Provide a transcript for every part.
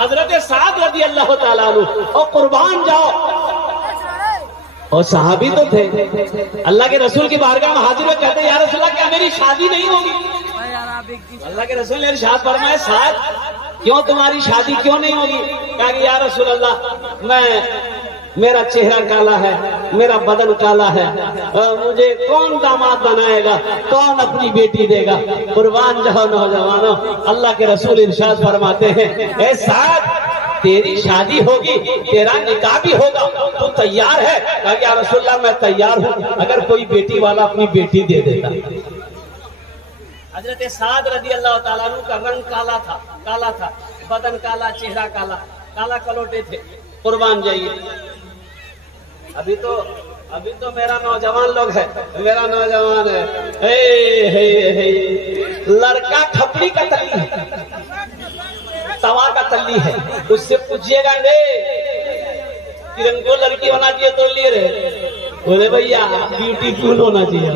हजरत साद रज़ी अल्लाह ताला अन्हु और कुर्बान जाओ। और सहाबी तो थे, अल्लाह के रसूल की बारगाह में हाजिर हुए, कहते या रसूल अल्लाह, क्या मेरी शादी नहीं होगी? अल्लाह के रसूल ने इरशाद फरमाया, साद क्यों तुम्हारी शादी क्यों नहीं होगी? कहा कि या रसूल अल्लाह, मेरा चेहरा काला है, मेरा बदन काला है, मुझे कौन दामाद बनाएगा, कौन अपनी बेटी देगा? कुर्बान जाओ नौजवानों, अल्लाह के रसूल इरशाद फरमाते हैं, ऐ साद तेरी शादी होगी, तेरा निकाह भी होगा, तू तैयार है? कहा या रसूल अल्लाह, मैं तैयार हूँ, अगर कोई बेटी वाला अपनी बेटी दे देता। हजरत साद रज़ी अल्लाह ताला अन्हु का रंग काला था, बदन काला, चेहरा काला, काला कलोटे थे। कुर्बान जाइए। अभी तो मेरा नौजवान लोग है, मेरा नौजवान है, हे लड़का खपड़ी का तल्ली है, तवा का तल्ली है, उससे पूछिएगा रे किरण को लड़की होना चाहिए तो लिए रे, बोले भैया ब्यूटीफुल होना चाहिए।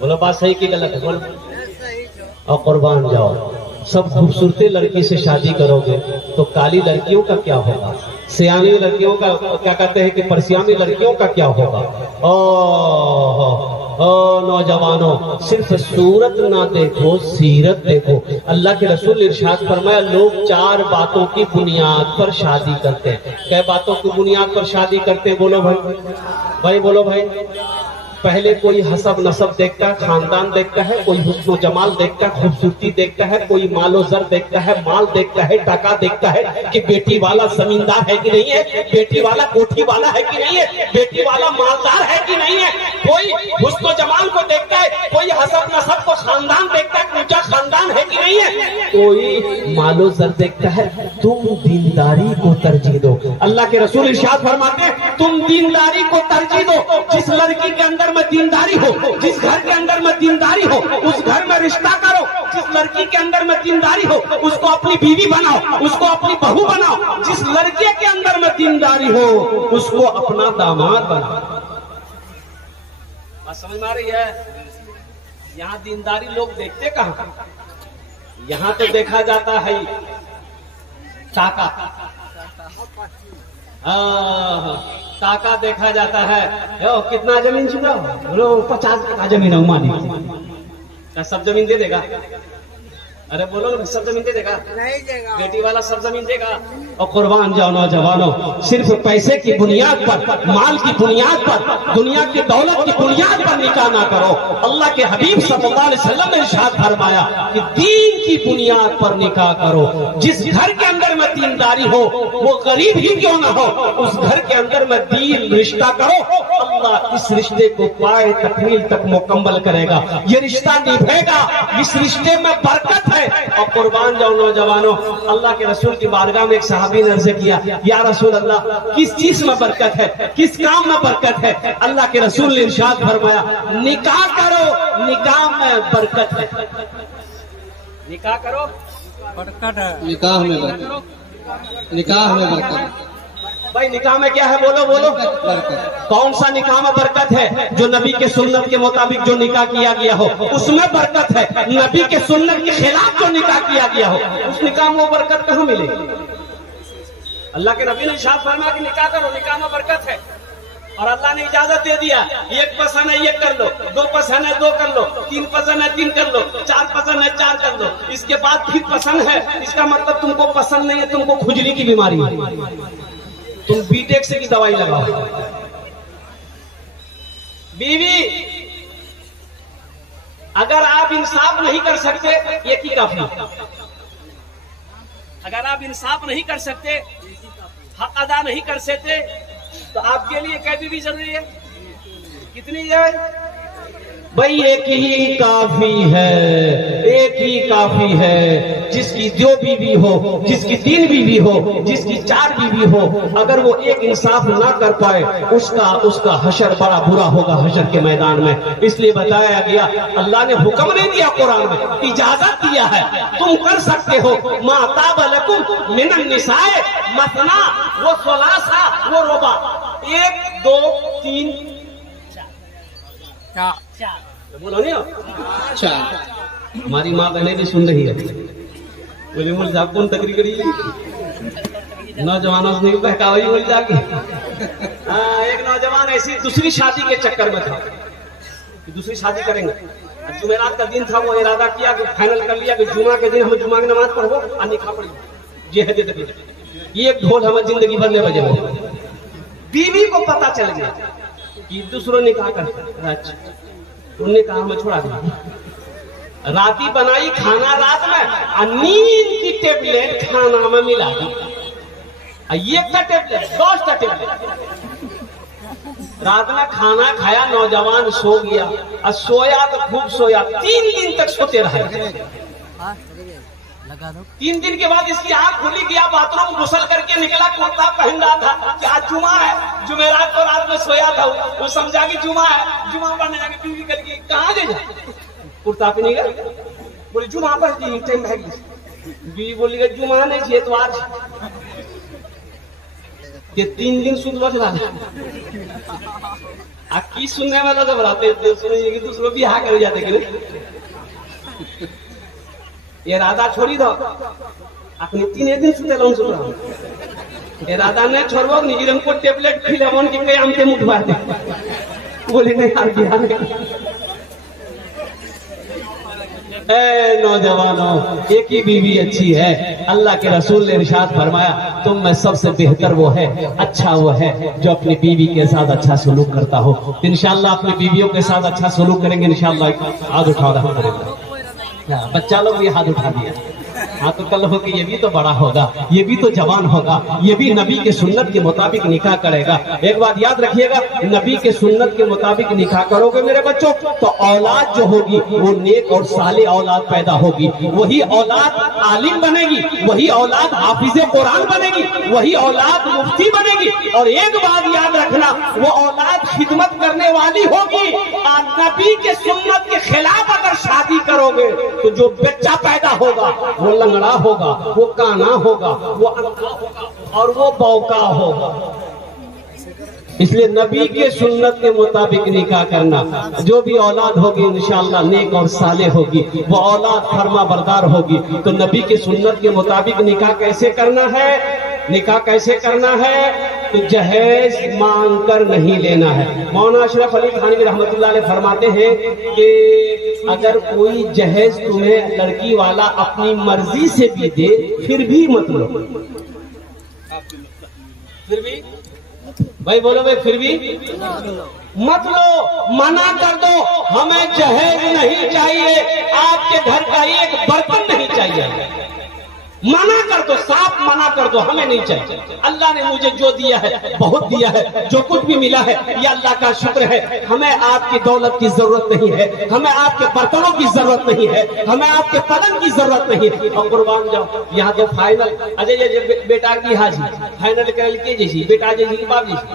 बोलो बात सही की गलत है? बोलो। और कुर्बान जाओ, सब खूबसूरती लड़की से शादी करोगे तो काली लड़कियों का क्या होगा? सियानी लड़कियों का क्या कहते हैं कि परसियामी लड़कियों का क्या होगा? ओ नौजवानों, सिर्फ सूरत ना देखो, सीरत देखो। अल्लाह के रसूल इरशाद फरमाया, लोग 4 बातों की बुनियाद पर शादी करते हैं। क्या बातों की बुनियाद पर शादी करते हैं? बोलो भाई बोलो भाई। पहले कोई हसब नसब देखता है, खानदान देखता है, कोई हुस्न जमाल देखता है, खूबसूरती देखता है, कोई मालो जर देखता है, माल देखता है, टाका देखता है कि बेटी वाला जमींदार है कि नहीं है, बेटी वाला कोठी वाला है कि नहीं है, बेटी वाला मालदार है कि नहीं है। कोई हुस्न जमाल को देखता है, कोई हसब नसब को खानदान देखता है, ऊंचा खानदान है कि नहीं है, कोई मालो जर देखता है। तुम दीनदारी को तरजीह दो। अल्लाह के रसूल इरशाद फरमाते हैं, तुम दीनदारी को तरजीह दो। जिस लड़की के अंदर में दीनदारी हो, जिस घर के अंदर में दीनदारी हो, उस घर में रिश्ता करो। जिस लड़की के अंदर में दीनदारी हो, उसको अपनी बीवी बनाओ, उसको अपनी बहू बनाओ। जिस लड़के के अंदर में दीनदारी हो, उसको अपना दामाद बनाओ। बात समझ में आ रही है? यहाँ दीनदारी लोग देखते कहाँ? यहाँ तो देखा जाता है टाका, टाका देखा जाता है। कितना जमीन चुका? बोलो 50 कट्ठा जमीन है, मानी क्या सब जमीन दे देगा? अरे बोलो सब जमीन दे देगा? नहीं देगा। बेटी वाला सब जमीन देगा? और कुर्बान जाओ नौजवानों, सिर्फ पैसे की बुनियाद पर, माल की बुनियाद पर, दुनिया की दौलत की बुनियाद पर निकाह ना करो। अल्लाह के हबीब सल्लल्लाहु अलैहि वसल्लम ने इरशाद फरमाया कि दीन की बुनियाद पर निकाह करो। जिस घर के अंदर में दीनदारी हो, वो गरीब ही क्यों ना हो, उस घर के अंदर में दीन रिश्ता करो। अल्लाह इस रिश्ते को पाए तकमील तक मुकम्मल करेगा, ये रिश्ता निभेगा, इस रिश्ते में बरकत है। और कुर्बान जाओ नौजवानों, अल्लाह के रसूल की बारगाह में एक सहाबी ने अर्ज किया, या रसूल अल्लाह, किस चीज में बरकत है, किस काम में बरकत है? अल्लाह के रसूल ने इरशाद फरमाया, निकाह करो, निकाह में बरकत है। निकाह करो, बरकत है। निकाह में बरकत, निकाह में बरकत। भाई निकाह में क्या है? बोलो बोलो। कौन सा निकाह में बरकत है? जो नबी के सुन्नत के मुताबिक जो निकाह किया गया हो, उसमें बरकत है। नबी के सुन्नत के खिलाफ जो निकाह किया गया हो, उस निकाह में वो बरकत कहाँ मिलेगी? अल्लाह के नबी ने इरशाद फरमाया कि निकाह करो, निकाह में बरकत है। और अल्लाह ने इजाजत दे दिया, एक पसंद है एक कर लो, 2 पसंद है 2 कर लो, 3 पसंद है 3 कर लो, 4 पसंद है 4 कर लो। इसके बाद फिर पसंद है, इसका मतलब तुमको पसंद नहीं है, तुमको खुजली की बीमारी है, तुम बीटेक से की दवाई लगाओ। बीवी, अगर आप इंसाफ नहीं कर सकते, ये की काफी। अगर आप इंसाफ नहीं कर सकते, हक अदा नहीं कर सकते, तो आपके लिए क्या बीवी जरूरी है? कितनी है भाई? एक ही काफी है, एक ही काफी है। जिसकी 2 बीवी हो, जिसकी 3 बीवी हो, जिसकी 4 बीवी हो, अगर वो एक इंसाफ ना कर पाए, उसका हशर बड़ा बुरा होगा हशर के मैदान में। इसलिए बताया गया, अल्लाह ने हुक्म नहीं दिया, कुरान में इजाजत दिया है, तुम कर सकते हो। मा ताबा लकुम मिनन निसाए मसना वो सुलासा वो रुबा, 1 2 3 4 बोलो नहीं हो? 4। हमारी माँ बहनें भी सुन रही है। बोले मुल साहब कौन तकरी करी नौजवानों से बहकावई बोल जाके। एक नौजवान ऐसी दूसरी शादी के चक्कर में था कि दूसरी शादी करेंगे। जुमेरात का दिन था, वो इरादा किया कि फाइनल कर लिया कि जुमा के दिन हम जुमा की नमाज पढ़ो और निकाह पढ़ी। ये है ये एक ढोल हमारी जिंदगी भर में बजे हो। बीवी को पता चल गया कि दूसरों निकाह कर। अच्छा उनने कहा हमें छोड़ा दिया। राती बनाई खाना रात में और नींद की टेबलेट खाना में मिला दी। एक का टेबलेट 10 का टेबलेट। रात में खाना खाया, नौजवान सो गया और सोया तो खूब सोया। 3 दिन तक सोते रहे। 3 दिन के बाद इसकी आंख खुली, गया बाथरूम, गुसल करके निकला, कुर्ता पहन रहा था कि आज जुमा है। जुमेरात को रात में सोया था, वो समझा कि जुमा है। जुमा पढ़ने जाके बीवी करके कहाँ ले जाए, कुर्ता पे नहीं गया। बोली जुमा पढ़ दी टाइम है। बीवी बोली जुमा नहीं चाहिए तो आज ये 3 दिन सुन बच रहा की सुनने वाला जब रहते सुनिए कि दूसरों भी हाँ कर जाते कि ये राधा छोड़ी दो अपनी 3 दिन सुते रहूं सुन रहा। ये राधा ने छोड़ो निजी को टेबलेट खिलावन के कई आमते मुठवा दे। बोले नहीं हार गया। नौजवानों, एक ही बीवी अच्छी है। अल्लाह के रसूल ने इरशाद फरमाया तुम में सबसे बेहतर वो है, अच्छा वो है जो अपनी बीवी के साथ अच्छा सलूक करता हो। इंशाअल्लाह अपनी बीवियों के साथ अच्छा सलूक करेंगे इंशाअल्लाह। हाथ उठा रहा है बच्चा लोग भी हाथ उठा दिया। हाँ तो कल हो कि ये भी तो बड़ा होगा, ये भी तो जवान होगा, ये भी नबी के सुन्नत के मुताबिक निकाह करेगा। एक बात याद रखिएगा, नबी के सुन्नत के मुताबिक निकाह करोगे मेरे बच्चों तो औलाद जो होगी वो नेक और साले औलाद पैदा होगी। वही औलाद आलिम बनेगी, वही औलाद हाफिज़े कुरान बनेगी, वही औलाद मुफ्ती बनेगी। और एक बात याद रखना, वो औलाद खिदमत करने वाली होगी। और नबी के सुन्नत के खिलाफ अगर शादी करोगे तो जो बच्चा पैदा होगा वो लंगड़ा होगा, वो काना होगा, वो अंधा होगा और वो बौका होगा। इसलिए नबी के सुन्नत के मुताबिक निकाह करना। जो भी औलाद होगी इंशाअल्लाह नेक और साले होगी, वो औलाद फरमा बरदार होगी। तो नबी के सुन्नत के मुताबिक निकाह कैसे करना है? निकाह कैसे करना है? तो जहेज मांग कर नहीं लेना है। मौलाना अशरफ अली थानवी रहमतुल्लाह अलैह फरमाते हैं कि अगर कोई जहेज तुम्हें लड़की वाला अपनी मर्जी से भी दे फिर भी मत लो। फिर भी भाई बोलो भाई, फिर भी मत लो, मना कर दो। हमें जहेज नहीं चाहिए, आपके घर का एक बर्तन नहीं चाहिए। मना कर दो, साफ मना कर दो, हमें नहीं चाहिए। अल्लाह ने मुझे जो दिया है बहुत दिया है, जो कुछ भी मिला है ये अल्लाह का शुक्र है। हमें आपकी दौलत की जरूरत नहीं है, हमें आपके बर्तनों की जरूरत नहीं है, हमें आपके पलंग की जरूरत नहीं है। और कुर्बान जाओ, यहाँ तो फाइनल अजय बेटा की हाजी फाइनल कर के जैसी बेटा जैसी बाप जैसी।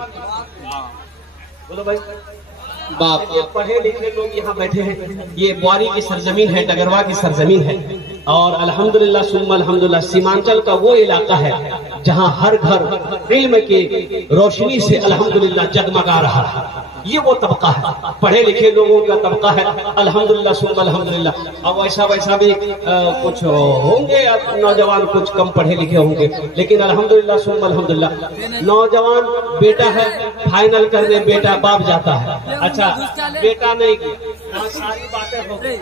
बोलो भाई बाप, ये पढ़े लिखे लोग यहाँ बैठे हैं। ये बुआरी की सरजमीन है, डगरवा की सरजमीन है। और अल्हम्दुलिल्लाह सुम्मा अल्हम्दुलिल्लाह सीमांचल का वो इलाका है जहाँ हर घर इल्म की रोशनी से अल्हम्दुलिल्लाह जगमगा रहा है। ये वो तबका है, पढ़े लिखे लोगों का तबका है अल्हम्दुलिल्लाह सुम्मा अल्हम्दुलिल्लाह। अब वैसा भी कुछ होंगे नौजवान, कुछ कम पढ़े लिखे होंगे, लेकिन अल्हम्दुलिल्लाह सुम्मा अल्हम्दुलिल्लाह नौजवान बेटा है, फाइनल करने बेटा बाप जाता है। अच्छा बेटा नहीं की सारी बातें हो गई,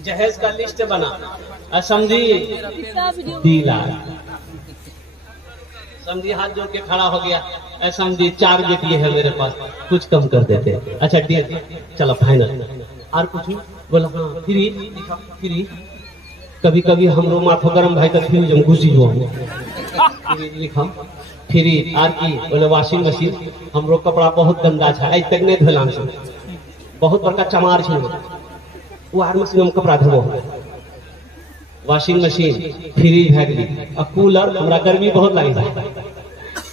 जहेज का लिस्ट बना, समझी दीला, समझी हाथ जोड़ के खड़ा हो गया, समझी 4 बेटी है मेरे पास, कुछ कम कर देते। अच्छा डील, चलो फाइनल। और कुछ बोला हाँ फ्री। कभी कभी हम रो माथो गरम भाई तक फ्री जम घुसी जो लिखा फ्री। आर की बोले वॉशिंग मशीन, हमरो कपड़ा बहुत गंदा था, आज तक नहीं धोलान से, बहुत बड़का चमार छे वो आर मशीन में कपड़ा धोबो। वॉशिंग मशीन फ्रिज है गई, और कूलर, हमरा गर्मी बहुत लगे,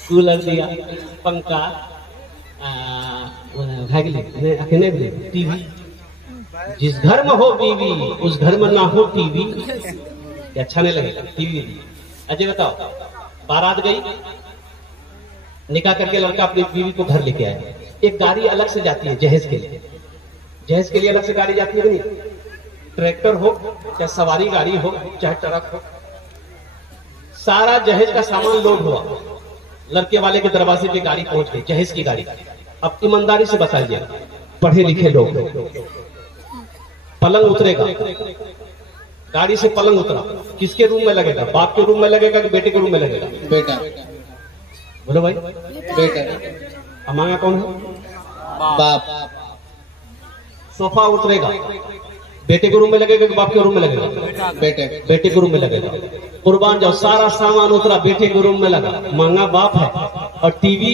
कूलर दिया, पंखा अकेले टीवी। जिस घर में हो बीवी उस घर में ना हो टीवी, अच्छा नहीं लगेगा टीवी। अजय बताओ, बारात गई, निकाह करके लड़का अपनी बीवी को घर लेके आया, एक गाड़ी अलग से जाती है जहेज के लिए, जहेज के लिए अलग से गाड़ी जाती है कि नहीं? ट्रैक्टर हो चाहे सवारी गाड़ी हो चाहे ट्रक हो, सारा जहेज का सामान लोड हुआ, लड़के वाले के दरवाजे पे गाड़ी पहुंच गई, जहेज की गाड़ी। अब ईमानदारी से बताइए, पढ़े लिखे लोग, पलंग उतरेगा, गाड़ी से पलंग उतरा, किसके रूम में लगेगा? बाप के रूम में लगेगा कि बेटे के रूम में लगेगा? बेटा। बोलो भाई। बेटा। मांगा कौन है? बाप। सोफा उतरेगा, बेटे के रूम में लगेगा कि बाप के रूम में लगेगा? बेटे के रूम में लगेगा। कुर्बान जाओ, सारा सामान उतरा, बेटे के रूम में लगा, मांगा बाप है, और टीवी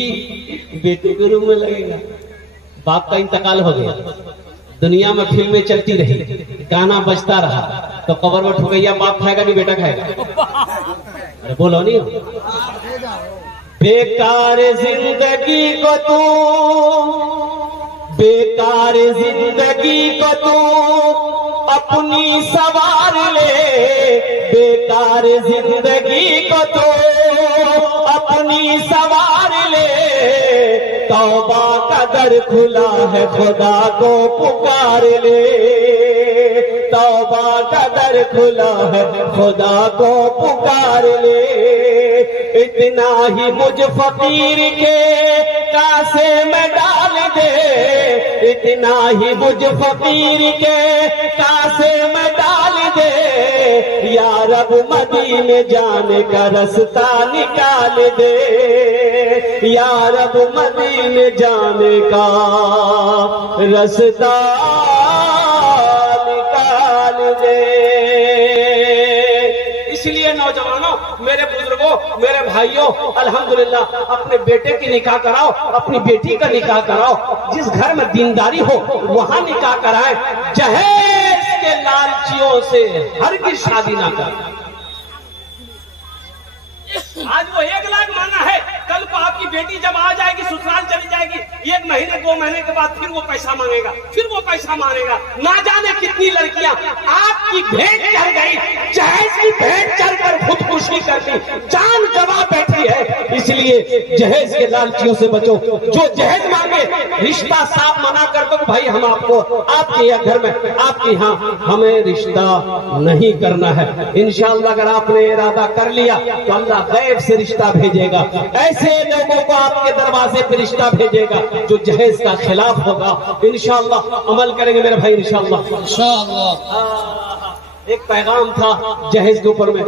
बेटे के रूम में लगेगा। बाप का इंतकाल हो गया, दुनिया में फिल्में चलती रही, गाना बजता रहा, तो कब्र में ठुकैया बाप खाएगा कि बेटा खाएगा? अरे बोलो नहीं। बेकार जिंदगी को तू, बेकार जिंदगी को तू अपनी सवार ले, बेकार जिंदगी को तू अपनी सवार ले। तौबा का दर खुला है, खुदा को पुकार ले, तौबा का दर खुला है, खुदा को पुकार ले। इतना ही मुझ फकीर के कासे में डाल दे, इतना ही मुझ फकीर के कासे में डाल दे। या रब मदीने जाने का रास्ता निकाल दे, या रब मदीने जाने का रास्ता निकाल दे। इसलिए नौजवानों, मेरे बुजुर्गों, मेरे भाइयों, अल्हम्दुलिल्लाह अपने बेटे की निकाह कराओ, अपनी बेटी का निकाह कराओ। जिस घर में दीनदारी हो वहां निकाह कराएं। जहेज के लालचियों से हरगिज़ शादी ना कर। आज वो 1 लाख मांगा है, कल को आपकी बेटी जब आ जाएगी, ससुराल चली जाएगी, 1 महीने 2 महीने के बाद फिर वो पैसा मांगेगा, फिर वो पैसा मांगेगा। ना जाने कितनी लड़कियां आपकी भेंट चढ़ गई, जहेज की भेंट चढ़कर खुदकुशी करती, जान गंवा बैठी है। इसलिए जहेज के लालचियों से बचो। जो जहेज मांगे रिश्ता साफ मना कर दो, भाई हम आपको आपके यहाँ घर में, आपके यहाँ हमें रिश्ता नहीं करना है। इंशाअल्लाह अगर आपने इरादा कर लिया तो अल्लाह गैब से रिश्ता भेजेगा, ऐसे लोगों को आपके दरवाजे पे रिश्ता भेजेगा जो जहेज का खिलाफ होगा। इंशाअल्लाह अमल करेंगे मेरे भाई, इंशाअल्लाह। इंशाअल्लाह। एक पैगाम था जहेज के ऊपर में।